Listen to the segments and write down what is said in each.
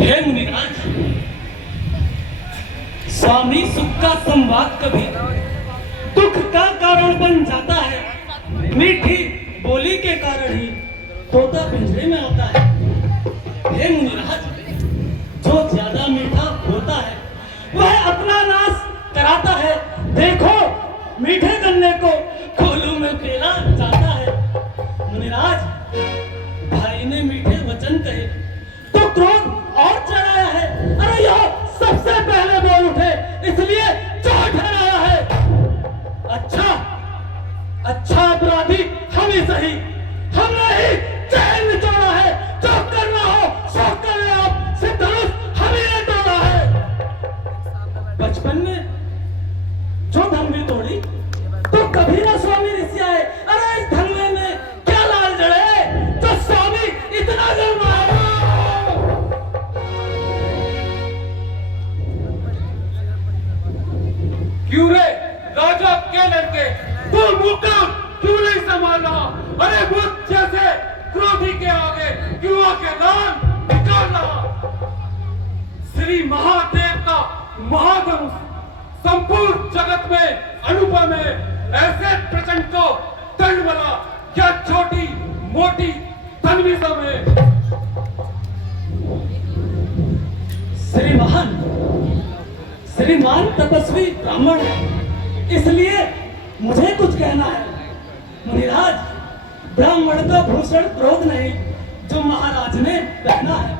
हे मुनिराज, स्वामी सुख का संवाद कभी दुख का कारण बन जाता है। मीठी बोली के कारण ही तोता पिंजरे में आता है। हे मुनिराज, जो ज्यादा मीठा होता है वह अपना नाश कराता है। देखो, मीठे गन्ने को कोलू में पेला जाता है। मुनिराज, भाई ने मीठे वचन कहे तो क्रोध और चढ़ाया है। अरे यह सबसे पहले बोल उठे, इसलिए चोट ठहराया है। अच्छा अपराधी हम ही सही, हमने ही चैन निचोड़ा है। जो करना हो सो करे, आप से धनुष हम ही ने तोड़ा है। बचपन में जो धनवी तोड़ी तो कभी ना स्वामी ऋषि आए। अरे इस धनवे में क्या लाल जड़े जो स्वामी इतना गरमाए। क्यों रे राजा के लड़के, तू मुकाम क्यों नहीं संभाल रहा? अरे मुझ जैसे क्रोधी के आगे क्यों आके लान निकाल रहा? श्री महादेव का महाधनुष संपूर्ण जगत में अनुपम है। ऐसे प्रचंड को दंड बना क्या छोटी मोटी धनवी समय। श्रीमान तपस्वी ब्राह्मण है, इसलिए मुझे कुछ कहना है। मुनिराज, ब्राह्मण का भूषण क्रोध नहीं जो महाराज ने पहना है।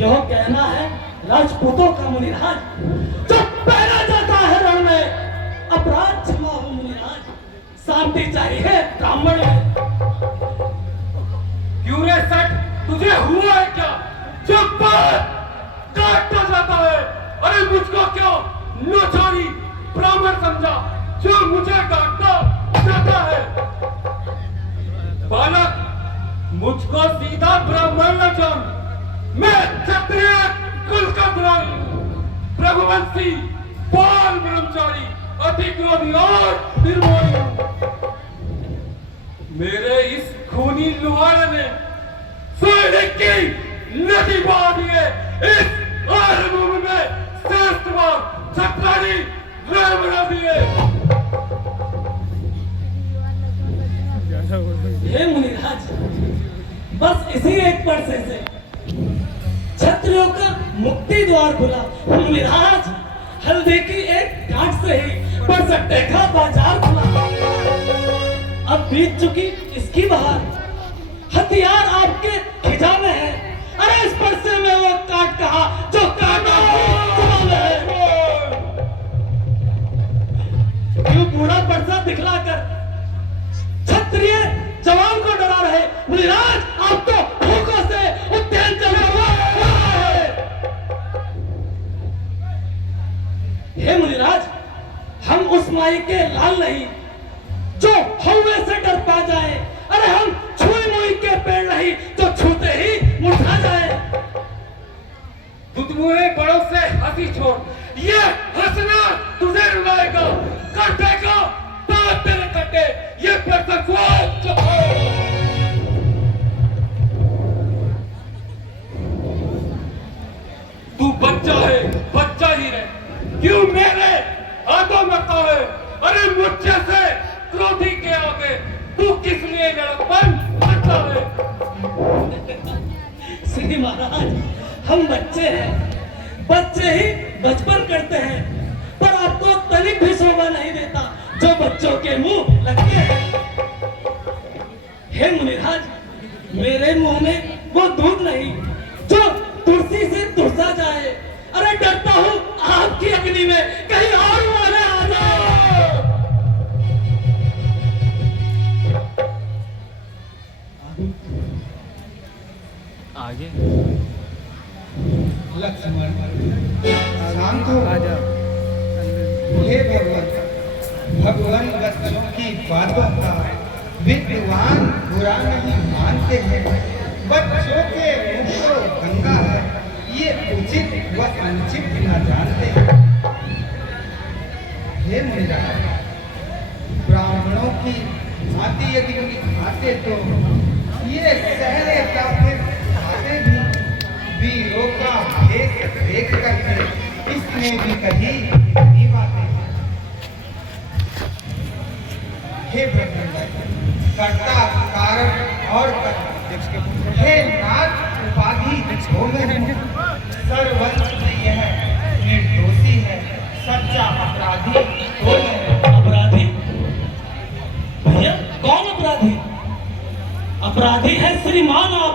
यह कहना है राजपूतों का मुनिराज, जो पहना जाता है रण में। अपराध क्षमा हो मुनिराज, शांति चाहिए ब्राह्मण में। क्यों रे सट, तुझे हुआ है क्या? जब बात काटता जाता है, अरे मुझको क्यों नौछारी ब्राह्मण समझा जो मुझे काटता जाता है? बालक, मुझको सीधा ब्राह्मण न जान, मैं क्षत्रिय कुल का दुरानी, रघुवंशी बाल ब्रह्मचारी, अति क्रोधी और निर्मोही हूं। मेरे इस खूनी लुहारे ने सोने की नदी बहा दी है। इस आरभूमि में श्रेष्ठवान छत्रानी राय बना दिए। हे मुनिराज, बस इसी एक पर्से से क्षत्रियों का मुक्ति द्वार खुला। मुनिराज, हल्दी की एक गांठ से ही परसट्टे का बाजार खुला। अब बीत चुकी इसकी बहार, हथियार आपके खिजा में है। अरे इस परसे में वो काट कहा जो काटा है। क्यों बूढ़ा परसा दिखलाकर क्षत्रिय जवान को डरा रहे? मुनिराज, आप तो भूखों से उद्यान चला हुआ है। हे मुनिराज, हम उस माई के लाल नहीं जो हौवे से डर पा जाए। अरे हम छुई मुई के पेड़ नहीं जो छूते ही मुरझा जाए। दुधमुहे बड़ों से हंसी छोड़, ये हंसना तुझे रुलाएगा। कटेगा दांत तेरे कटे, ये प्रसंग तू बच्चा है, बच्चा ही रहे। क्यों मेरे हाथों में तो है? अरे मुझे से क्रोधी के आगे तू किस लिए लड़कपन करता है? श्री महाराज, हम बच्चे हैं, बच्चे ही बचपन करते हैं। पर आपको तनिक भी शोभा नहीं देता जो बच्चों के मुंह लगते हैं। हे मुनिराज, मेरे मुंह में वो दूध नहीं जो तुलसी से तुरसा जाए। अरे डरता हूं आपकी अग्नि में कहीं और वाले आ जाए। आगे लक्ष्मण, शांत हो। हे भगवान बच्चों की बातों का विद्वान बुरा नहीं मानते हैं। बच्चों के मुख को गंगा है, ये उचित व अनुचित न जानते हैं। हे मुनिराज, ब्राह्मणों की भांति यदि उन्हें खाते तो ये सहरे या फिर खाते भी वीरों मैंने भी कही ये बातें। हे ब्रह्मंड कर्ता कारण और कर्ता, हे नाथ उपाधि हो मैं सर्वत्र यह निर्दोषी है, सच्चा अपराधी हो मैं। अपराधी? भैया कौन अपराधी? अपराधी है श्रीमान आप,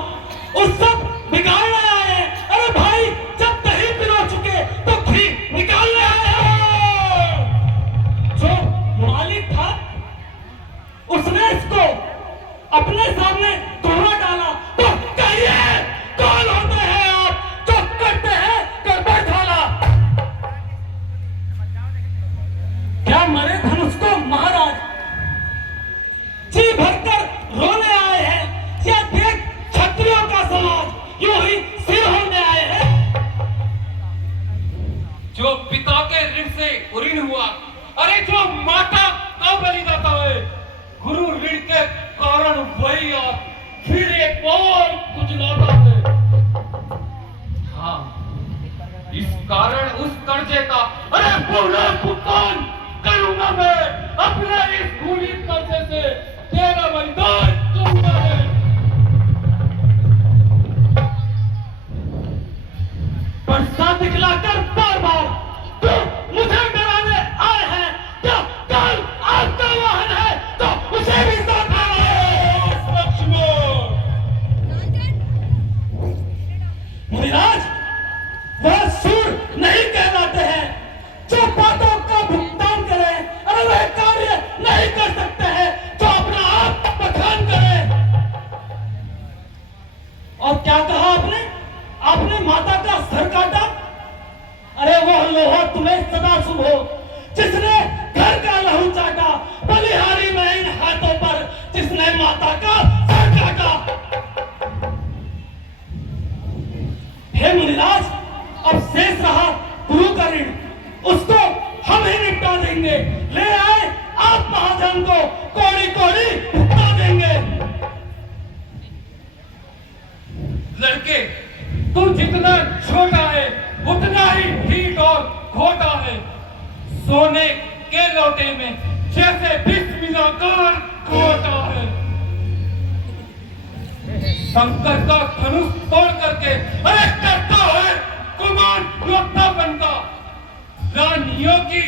उस सब बिगाड़ने आए हैं। अरे भाई जब दही पिलो चुके तो घी निकालने आए हो। जो मालिक था उसने इसको अपने सामने तोड़ा डाला, तो कहिए कौन होते हैं आप जो करते हैं गड़बड़ झाला? क्या मरे धनुष को महाराज जी भरकर रोने आए हैं, या देख क्षत्रियों का समाज यूं ही सिर होने आए हैं? जो पिता के ऋण से ऋण हुआ, अरे जो माता का बलिदाता है, गुरु ऋण के कारण वही आप फिर एक और कुचलाता है। हाँ, इस कारण उस कर्जे का अरे पूरा भुगतान करूंगा मैं। अपने इस भूमि कर्जे से तेरा बलिदान करूंगा मैं। परसा दिखलाकर बार बार तो मुझे डराने आए हैं। क्या काल आपका वाहन है तो उसे भी साथ आए। लक्ष्मण, मुनिराज वह सूर नहीं कहलाते हैं जो बातों का भुगतान करे। अरे वह कार्य नहीं कर सकते हैं जो अपना आप बखान करे। और क्या कहा आपने? आपने माता का सर काटा? अरे वह लोहा तुम्हें सदा शुभ हो जिसने घर का लहू चाटा। बलिहारी में इन हाथों पर जिसने माता का सर काटा। हे मुनिराज अब शेष रहा गुरु का ऋण, उसको हम ही निपटा देंगे। ले आए आप महाजन को कौड़ी कौड़ी भुगता देंगे। लड़के तू जितना छोटा है उतना ही ढीठ और खोटा है। सोने के लोटे में जैसे बिस्मिल्लाहकार खोटा है। शंकर का धनुष तोड़ करके अरे करता है कुमार योद्धा बनता। रानियों की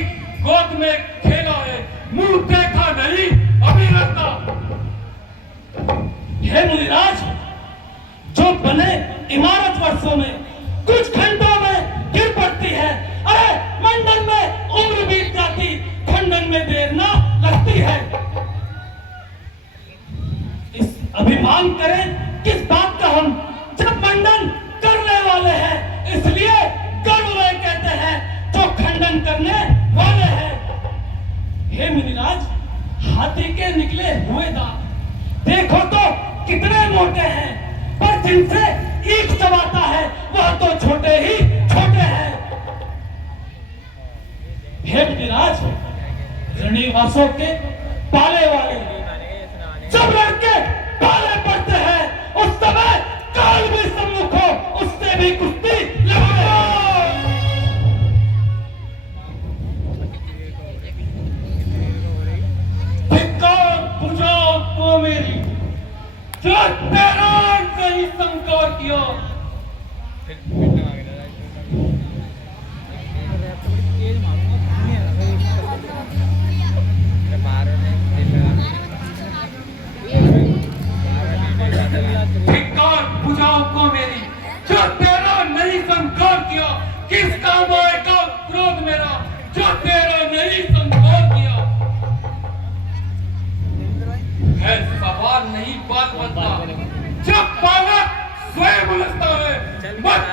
गोद में खेला है, मुंह देखा नहीं अभी रहता। हे मुनिराज जो बने इमारत वर्षों में कुछ घंटों में गिर पड़ती है। अरे मंडन में उम्र बीत जाती, खंडन में देर ना लगती है। इस अभिमान करें किस बात का हम जब मंडन करने वाले हैं। इसलिए गर्व में कहते हैं जो खंडन करने वाले हैं। हे मुनिराज हाथी के निकले हुए दांत देखो तो कितने मोटे हैं, पर जिनसे ईख चबाता है वह तो छोटे ही छोटे हैं। हे मुनिराज रणिवासों के पाले वाले जब लड़के पाले पड़ते हैं उस समय काल भी सम्मुख हो उससे भी कुश्ती लगाओ। धिक्कार बुझाओ को मेरी जो तेरा नहीं संकार किया। धिक्कार बुझाओ को मेरी जो तेरा नहीं संकार किया। किस काम आएगा क्रोध मेरा जो तेरा नहीं संकार किया। है सवाल नहीं बात बनता जब बालक स्वयं उलझता है। मत